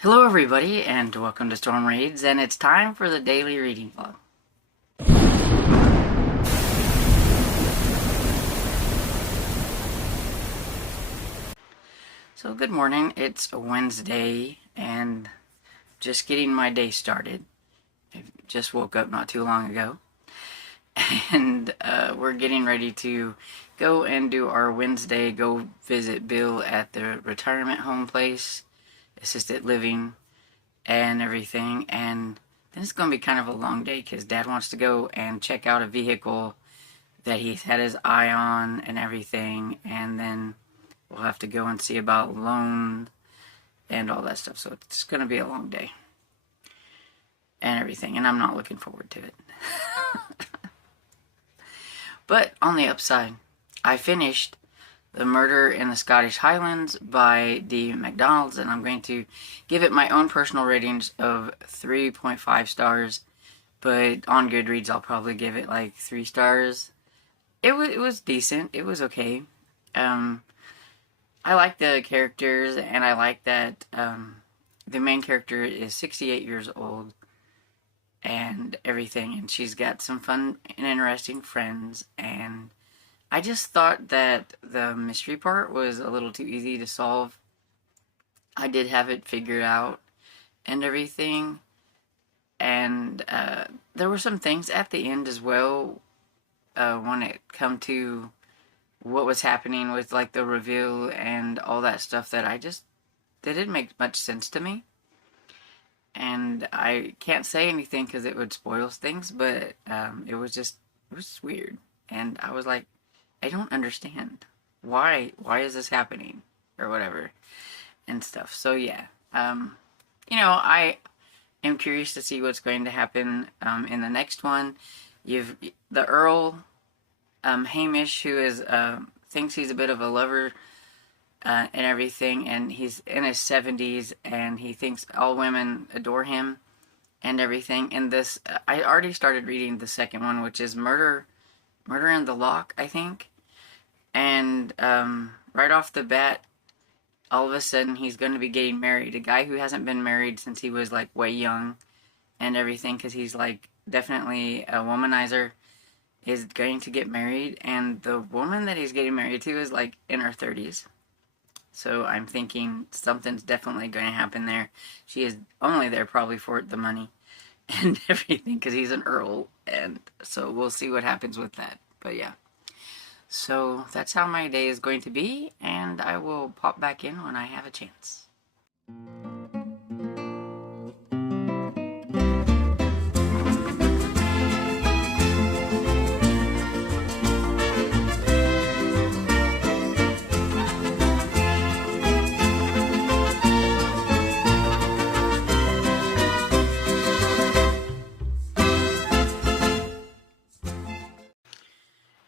Hello everybody and welcome to Storm Raids, and it's time for the daily reading vlog. So good morning, it's Wednesday and just getting my day started. I just woke up not too long ago and we're getting ready to go and do our Wednesday go visit Bill at the retirement home place, assisted living and everything, and then it's going to be kind of a long day because Dad wants to go and check out a vehicle that he's had his eye on and everything, and then we'll have to go and see about loan and all that stuff. So it's going to be a long day and everything, and I'm not looking forward to it. But on the upside, I finished The Murder in the Scottish Highlands by D. MacDonald's, and I'm going to give it my own personal ratings of 3.5 stars, but on Goodreads I'll probably give it like 3 stars. It was decent. It was okay. I like the characters, and I like that the main character is 68 years old and everything, and she's got some fun and interesting friends, and I just thought that the mystery part was a little too easy to solve. I did have it figured out and everything, and there were some things at the end as well when it come to what was happening with like the reveal and all that stuff that didn't make much sense to me. And I can't say anything because it would spoil things, but it was weird, and I was like, I don't understand why is this happening or whatever and stuff. So yeah, I am curious to see what's going to happen in the next one. You've the Earl, Hamish, who is thinks he's a bit of a lover and everything, and he's in his 70s, and he thinks all women adore him and everything. And this, I already started reading the second one, which is Murder in the Lock, I think. And right off the bat, all of a sudden he's going to be getting married. A guy who hasn't been married since he was like way young and everything, because he's like definitely a womanizer, is going to get married, and the woman that he's getting married to is like in her 30s. So I'm thinking something's definitely going to happen there. She is only there probably for the money and everything because he's an earl, and so we'll see what happens with that. But yeah, so that's how my day is going to be, and I will pop back in when I have a chance.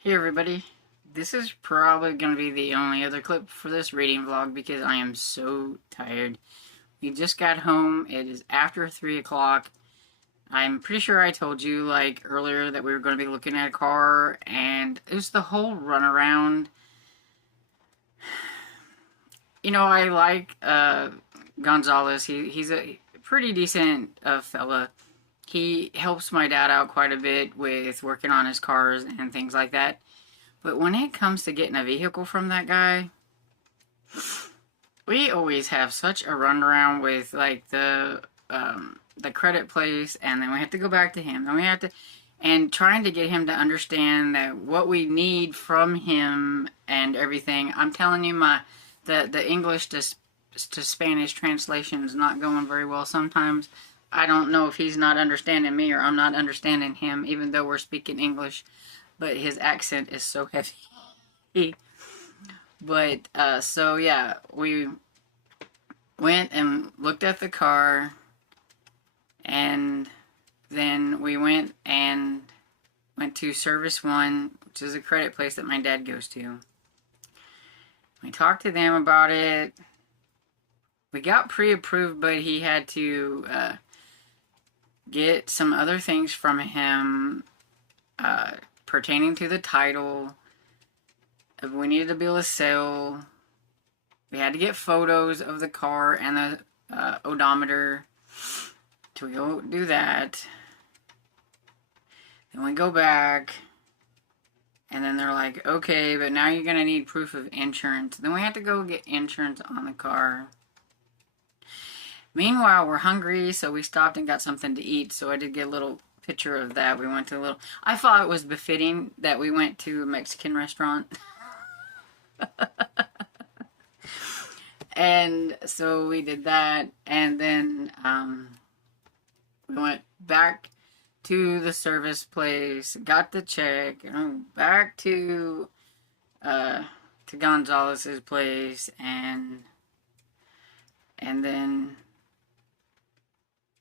Hey everybody, this is probably going to be the only other clip for this reading vlog because I am so tired. We just got home. It is after 3 o'clock. I'm pretty sure I told you like earlier that we were going to be looking at a car, and it was the whole runaround. You know, I like Gonzalez. He's a pretty decent fella. He helps my dad out quite a bit with working on his cars and things like that. But when it comes to getting a vehicle from that guy, we always have such a runaround with like the credit place, and then we have to go back to him. Then we have to, and trying to get him to understand that what we need from him and everything. I'm telling you, the English to Spanish translation is not going very well sometimes. I don't know if he's not understanding me or I'm not understanding him, even though we're speaking English, but his accent is so heavy. But, so yeah, we went and looked at the car, and then we went to Service One, which is a credit place that my dad goes to. We talked to them about it. We got pre-approved, but he had to get some other things from him pertaining to the title. We needed to be able to sell. We had to get photos of the car and odometer. So we go do that. Then we go back. And then they're like, okay, but now you're going to need proof of insurance. Then we have to go get insurance on the car. Meanwhile, we're hungry, so we stopped and got something to eat. So I did get a little picture of that. We went to a little... I thought it was befitting that we went to a Mexican restaurant. And so we did that. And then we went back to the service place, got the check, back to Gonzalez's place, and then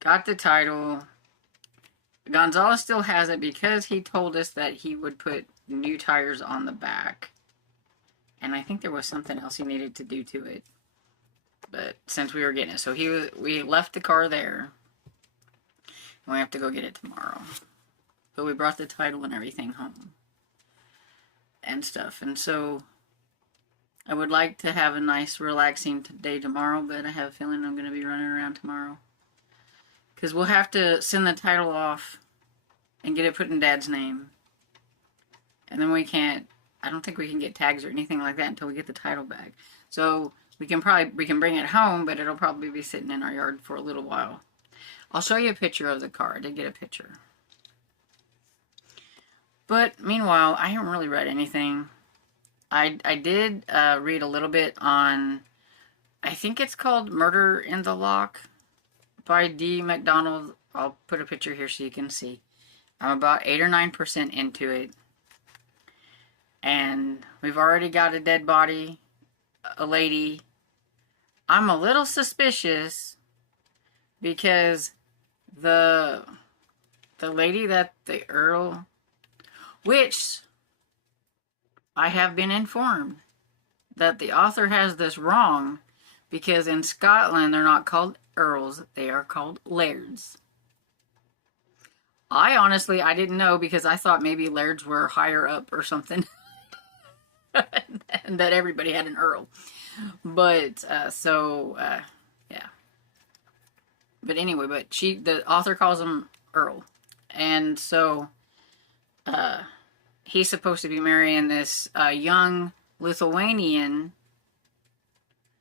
got the title. Gonzalez still has it because he told us that he would put new tires on the back, and I think there was something else he needed to do to it. But since we were getting it, so we left the car there. We have to go get it tomorrow. But we brought the title and everything home. And stuff. And so I would like to have a nice relaxing day tomorrow, but I have a feeling I'm going to be running around tomorrow. Because we'll have to send the title off and get it put in Dad's name. And then we can't, I don't think we can get tags or anything like that until we get the title back. So we can bring it home, but it'll probably be sitting in our yard for a little while. I'll show you a picture of the car. I did get a picture. But meanwhile, I haven't really read anything. I did read a little bit on, I think it's called Murder in the Lock by D. McDonald. I'll put a picture here so you can see. I'm about 8 or 9% into it. And we've already got a dead body, a lady. I'm a little suspicious because the lady that the Earl, which I have been informed that the author has this wrong, because in Scotland they're not called Earls, they are called Lairds. I didn't know, because I thought maybe Lairds were higher up or something. And that everybody had an Earl. But, yeah. But anyway, the author calls him Earl. And so, he's supposed to be marrying this young Lithuanian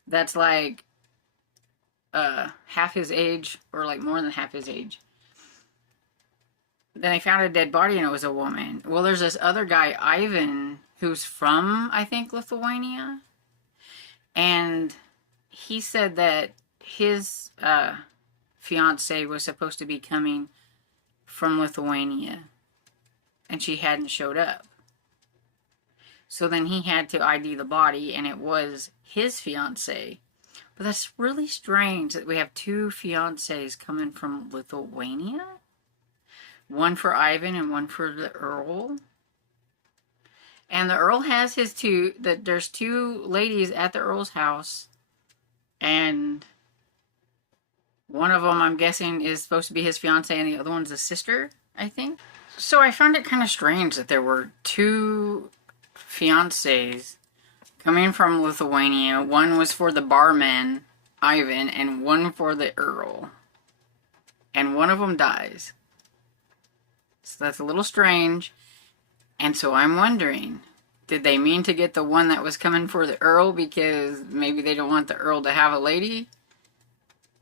that's like half his age, or like more than half his age. Then they found a dead body and it was a woman. Well, there's this other guy, Ivan, who's from, I think, Lithuania. And he said that his fiance was supposed to be coming from Lithuania, and she hadn't showed up. So then he had to ID the body, and it was his fiance. But that's really strange that we have two fiancés coming from Lithuania. One for Ivan and one for the Earl. And the Earl has his there's two ladies at the Earl's house. And one of them, I'm guessing, is supposed to be his fiance, and the other one's a sister, I think. So I found it kind of strange that there were two fiancés coming from Lithuania. One was for the barman, Ivan, and one for the Earl. And one of them dies. So that's a little strange. And so I'm wondering, did they mean to get the one that was coming for the Earl because maybe they don't want the Earl to have a lady?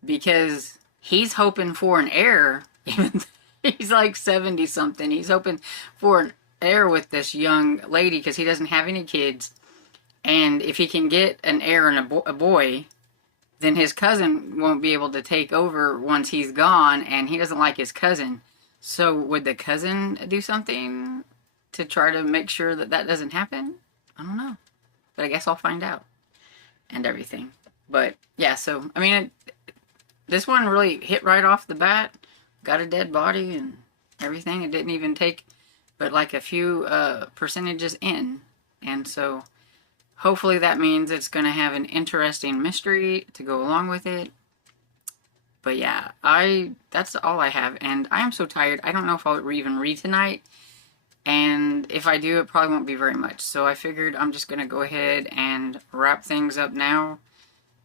Because he's hoping for an heir. Even he's like 70-something. He's hoping for an heir with this young lady because he doesn't have any kids. And if he can get an heir and a boy, then his cousin won't be able to take over once he's gone, and he doesn't like his cousin. So would the cousin do something to try to make sure that that doesn't happen? I don't know. But I guess I'll find out. And everything. But, yeah, so, I mean, this one really hit right off the bat. Got a dead body and everything. It didn't even take but like a few percentages in. And so, hopefully that means it's going to have an interesting mystery to go along with it. But yeah, that's all I have. And I am so tired. I don't know if I'll even read tonight. And if I do, it probably won't be very much. So I figured I'm just going to go ahead and wrap things up now.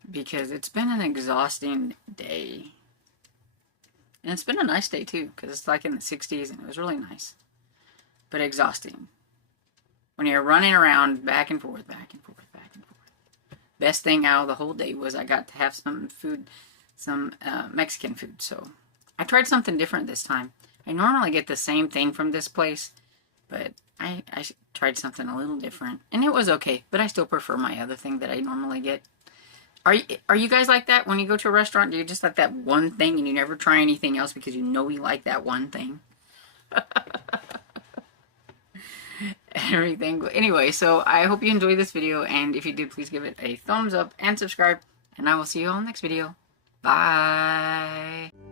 because it's been an exhausting day. And it's been a nice day too, because it's like in the 60s and it was really nice. But exhausting. When you're running around back and forth, back and forth, back and forth. Best thing out of the whole day was I got to have some food, some Mexican food. So I tried something different this time. I normally get the same thing from this place, but I tried something a little different. And it was okay, but I still prefer my other thing that I normally get. Are you guys like that? When you go to a restaurant, do you just like that one thing and you never try anything else because you know you like that one thing? Everything. But anyway, so I hope you enjoyed this video, and if you did, please give it a thumbs up and subscribe, and I will see you all next video. Bye!